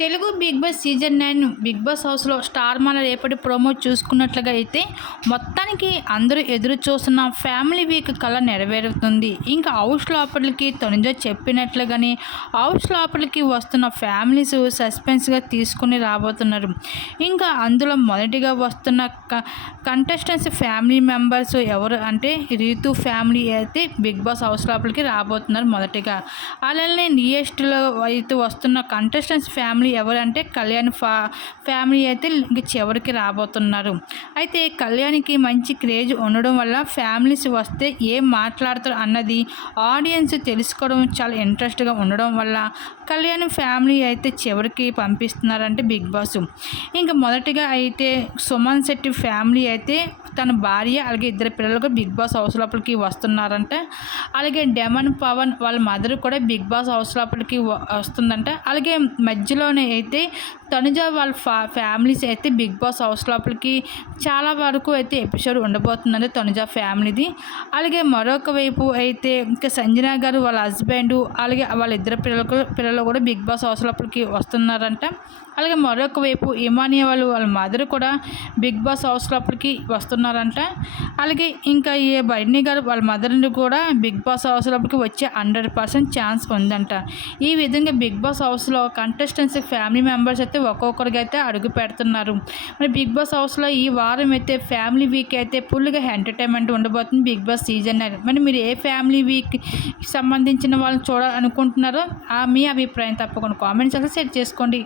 Telugu Bigg Boss season nine Bigg Boss హౌస్లో star మన రేపటి ప్రోమో చూసుకున్నట్లుగా అయితే మొత్తానికి అందరూ ఎదురు చూస్తున్న ఫ్యామిలీ వీక్ కళ నెరవేరుతుంది. ఇంకా హౌస్ లోపలికి తొనిజ చెప్పినట్లుగానే హౌస్ లోపలికి వస్తున్న ఫ్యామిలీస్ సస్పెన్స్గా తీసుకుని రాబోతున్నారు. ఇంకా అందులో మొదటిగా వస్తున్న క కంటెస్టెంట్స్ ఫ్యామిలీ మెంబర్స్ ఎవరు అంటే రీతు ఫ్యామిలీ అయితే బిగ్ బాస్ హౌస్ లోపలికి రాబోతున్నారు మొదటిగా. అలానే నియెస్ట్లో అయితే వస్తున్న కంటెస్టెంట్స్ ఫ్యామిలీ ఎవరంటే కళ్యాణ్ ఫా ఫ్యామిలీ అయితే ఇంక చివరికి రాబోతున్నారు. అయితే కళ్యాణ్కి మంచి క్రేజ్ ఉండడం వల్ల ఫ్యామిలీస్ వస్తే ఏం మాట్లాడతారు అన్నది ఆడియన్స్ తెలుసుకోవడం చాలా ఇంట్రెస్ట్గా ఉండడం వల్ల కళ్యాణ్ ఫ్యామిలీ అయితే చివరికి పంపిస్తున్నారంటే బిగ్ బాస్. ఇంకా మొదటిగా అయితే సుమన్ శెట్టి ఫ్యామిలీ అయితే తన భార్య అలాగే ఇద్దరు పిల్లలకు బిగ్ బాస్ హౌస్ లోపలికి వస్తున్నారంట. అలాగే డెమన్ పవన్ వాళ్ళ మదర్ కూడా బిగ్ బాస్ హౌస్ లోపలికి వస్తుందంట. అలాగే మధ్యలోనే అయితే తనుజ వాళ్ళ ఫా ఫ్యామిలీస్ అయితే బిగ్ బాస్ హౌస్ లోపలికి చాలా వరకు అయితే ఎపిసోడ్ ఉండబోతుందండి తనుజ ఫ్యామిలీది. అలాగే మరొక వైపు అయితే ఇంకా సంజన గారు వాళ్ళ హస్బెండ్ అలాగే వాళ్ళ ఇద్దరు పిల్లలకు పిల్లలు కూడా బిగ్ బాస్ హౌస్ లోపలికి వస్తున్నారంట. అలాగే మరొక వైపు ఇమానియా వాళ్ళు వాళ్ళ మదర్ కూడా బిగ్ బాస్ హౌస్ లోపలికి వస్తున్నారంట. అలాగే ఇంకా ఈ బైడ్ని గారు వాళ్ళ మదర్ని కూడా బిగ్ బాస్ హౌస్ లోపలికి వచ్చే హండ్రెడ్ పర్సెంట్ ఛాన్స్ ఉందంట. ఈ విధంగా బిగ్ బాస్ హౌస్లో కంటెస్టెంట్స్ ఫ్యామిలీ మెంబర్స్ అయితే ఒక్కొక్కరికి అయితే అడుగు పెడుతున్నారు. మరి బిగ్ బాస్ హౌస్లో ఈ వారం అయితే ఫ్యామిలీ వీక్ అయితే ఫుల్గా ఎంటర్టైన్మెంట్ ఉండబోతుంది బిగ్ బాస్ సీజన్ అని మరి మీరు ఏ ఫ్యామిలీ వీక్ సంబంధించిన వాళ్ళని చూడాలనుకుంటున్నారో ఆ మీ అభిప్రాయం తప్పకుండా కామెంట్స్ అయితే సెట్ చేసుకోండి.